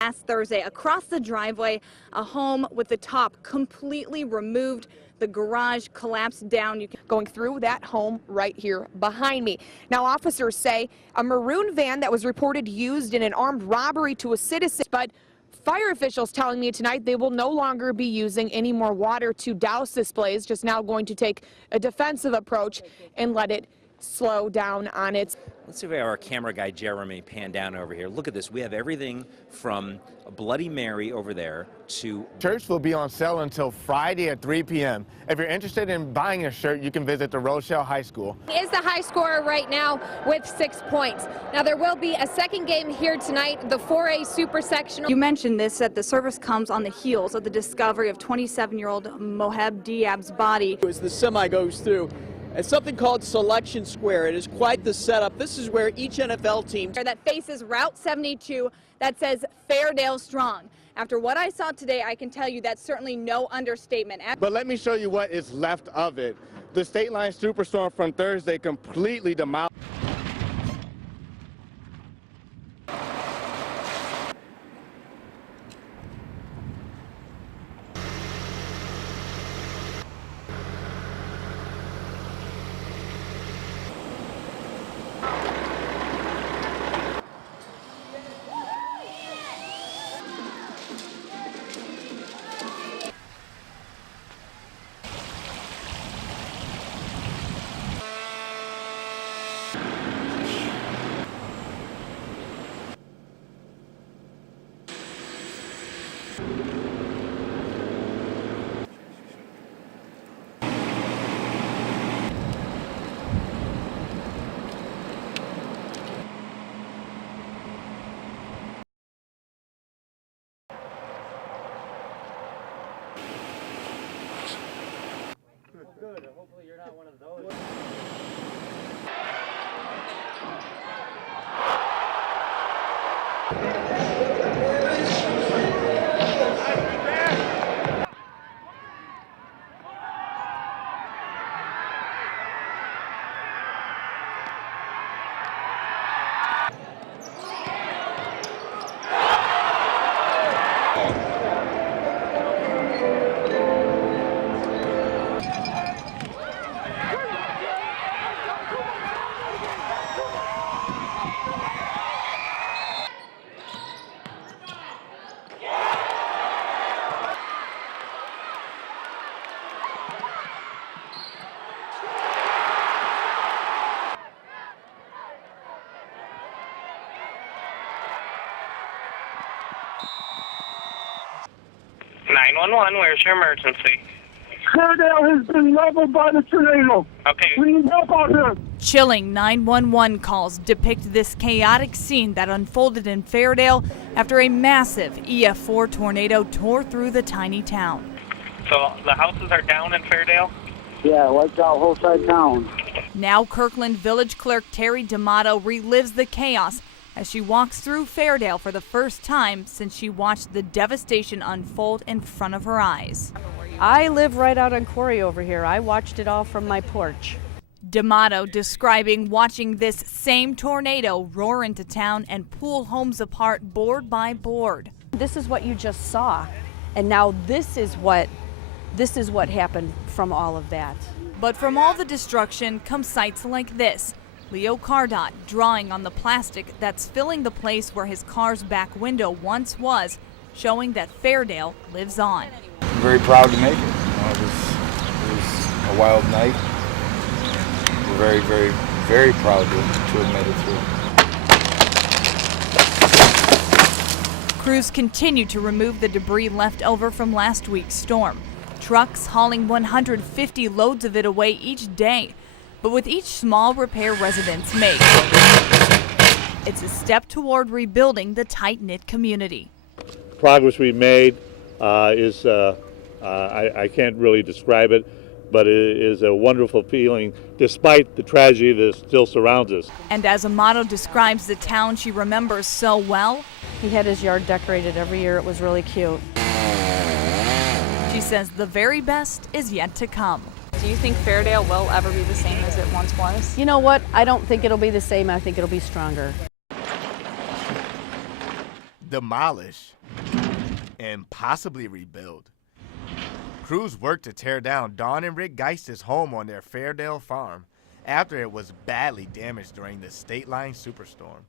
Last Thursday, across the driveway, a home with the top completely removed. The garage collapsed down. Going through that home right here behind me. Now, officers say a maroon van that was reported used in an armed robbery to a citizen, but fire officials telling me tonight they will no longer be using any more water to douse this blaze, just now going to take a defensive approach and let it slow down on its. Let's see if we have our camera guy Jeremy pan down over here. Look at this. We have everything from a Bloody Mary over there to... Shirts will be on sale until Friday at 3 p.m. If you're interested in buying a shirt, you can visit the Rochelle High School. He is the high scorer right now with 6 points. Now there will be a second game here tonight, the 4A Super Sectional. You mentioned this, that the service comes on the heels of the discovery of 27-year-old Moheb Diab's body. As the semi goes through, it's something called Selection Square. It is quite the setup. This is where each NFL team that faces Route 72 that says Fairdale Strong. After what I saw today, I can tell you that's certainly no understatement. But let me show you what is left of it. The State Line Superstorm from Thursday completely demolished. Good. Hopefully you're not one of those. Where's your emergency? Fairdale has been leveled by the tornado. Okay. We need help out here. Chilling 911 calls depict this chaotic scene that unfolded in Fairdale after a massive EF4 tornado tore through the tiny town. So the houses are down in Fairdale? Yeah, wiped out whole side town. Now Kirkland Village Clerk Terry D'Amato relives the chaos as she walks through Fairdale for the first time since she watched the devastation unfold in front of her eyes. I live right out on Quarry over here. I watched it all from my porch. D'Amato describing watching this same tornado roar into town and pull homes apart board by board. This is what you just saw, and now this is what happened from all of that. But from all the destruction come sights like this. Leo Cardot drawing on the plastic that's filling the place where his car's back window once was, showing that Fairdale lives on. I'm very proud to make it. It was a wild night. We're very, very, very proud to have made it through. Crews continue to remove the debris left over from last week's storm. Trucks hauling 150 loads of it away each day. But with each small repair residents make, it's a step toward rebuilding the tight-knit community. Progress we made is, I can't really describe it, but it is a wonderful feeling despite the tragedy that still surrounds us. And as Amato describes the town she remembers so well, he had his yard decorated every year. It was really cute. She says the very best is yet to come. Do you think Fairdale will ever be the same as it once was? You know what? I don't think it'll be the same. I think it'll be stronger. demolish, and possibly rebuild. Crews worked to tear down Dawn and Rick Geist's home on their Fairdale farm after it was badly damaged during the State Line superstorm.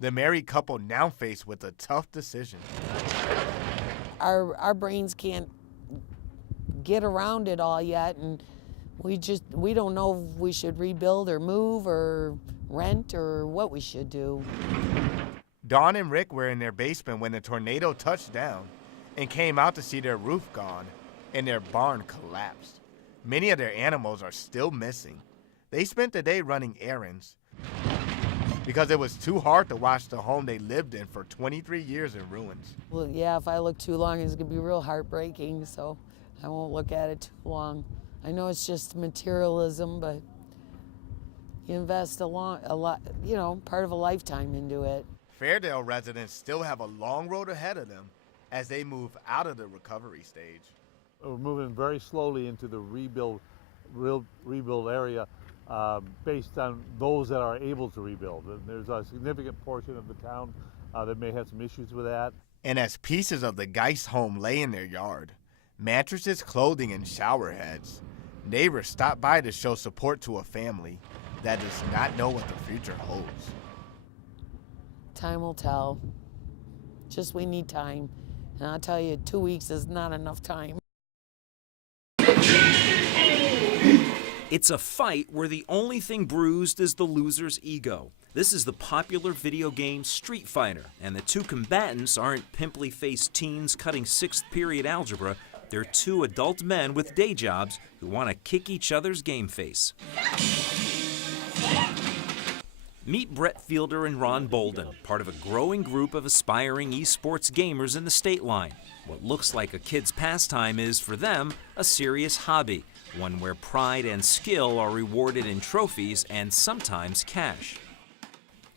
The married couple now faced with a tough decision. Our brains can't get around it all yet, and we don't know if we should rebuild or move or rent or what we should do. Dawn and Rick were in their basement when the tornado touched down and came out to see their roof gone and their barn collapsed. Many of their animals are still missing. They spent the day running errands because it was too hard to watch the home they lived in for 23 years in ruins. Well, yeah, if I look too long, it's gonna be real heartbreaking, so I won't look at it too long. I know it's just materialism, but you invest a lot, you know, part of a lifetime into it. Fairdale residents still have a long road ahead of them as they move out of the recovery stage. We're moving very slowly into the rebuild area based on those that are able to rebuild. And there's a significant portion of the town that may have some issues with that. And as pieces of the Geist home lay in their yard, mattresses, clothing, and shower heads, neighbors stopped by to show support to a family that does not know what the future holds. Time will tell. Just we need time. And I'll tell you, 2 weeks is not enough time. It's a fight where the only thing bruised is the loser's ego. This is the popular video game Street Fighter, and the two combatants aren't pimply-faced teens cutting 6th period algebra. They're two adult men with day jobs who want to kick each other's game face. Meet Brett Fielder and Ron Bolden, part of a growing group of aspiring esports gamers in the State Line. What looks like a kid's pastime is, for them, a serious hobby, one where pride and skill are rewarded in trophies and sometimes cash.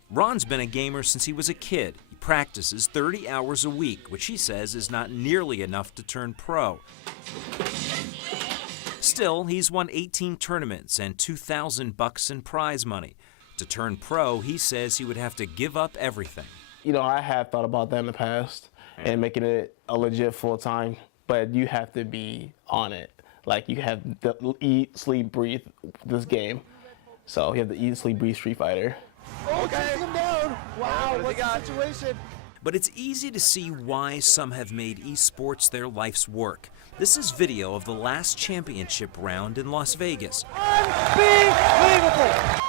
Ron's been a gamer since he was a kid. He practices 30 hours a week, which he says is not nearly enough to turn pro. Still, he's won 18 tournaments and $2,000 in prize money. To turn pro, he says he would have to give up everything. You know, I have thought about that in the past and making it a legit full-time, but you have to be on it. Like, you have to eat, sleep, breathe this game. So you have to eat, sleep, breathe Street Fighter. Okay, him down. Wow, what's the situation? But it's easy to see why some have made esports their life's work. This is video of the last championship round in Las Vegas. Unbelievable!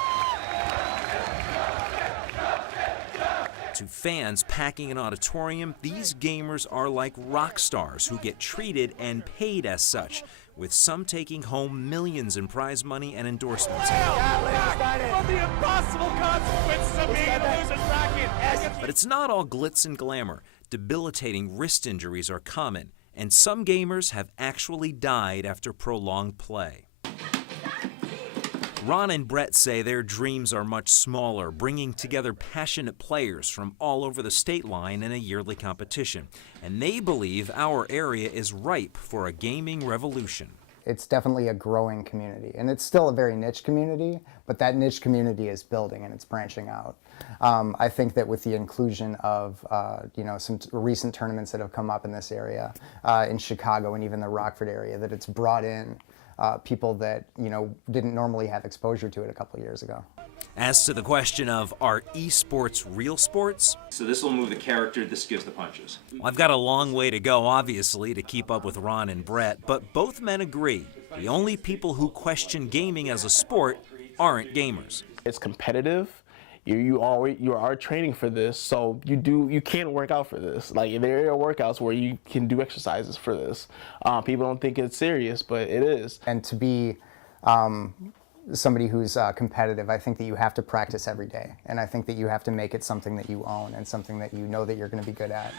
To fans packing an auditorium, these gamers are like rock stars who get treated and paid as such, with some taking home millions in prize money and endorsements. The impossible consequences of being a loser's bracket. But it's not all glitz and glamour. Debilitating wrist injuries are common, and some gamers have actually died after prolonged play. Ron and Brett say their dreams are much smaller, bringing together passionate players from all over the state line in a yearly competition. And they believe our area is ripe for a gaming revolution. It's definitely a growing community, and it's still a very niche community, but that niche community is building and it's branching out. I think that with the inclusion of some recent tournaments that have come up in this area, in Chicago and even the Rockford area, that it's brought in people that didn't normally have exposure to it a couple of years ago. As to the question of, are esports real sports? So this will move the character, this gives the punches. Well, I've got a long way to go, obviously, to keep up with Ron and Brett, but both men agree. The only people who question gaming as a sport aren't gamers. It's competitive. You are training for this, so you can't work out for this. Like, there are workouts where you can do exercises for this. People don't think it's serious, but it is. And to be somebody who's competitive, I think that you have to practice every day, and I think that you have to make it something that you own and something that you know that you're going to be good at.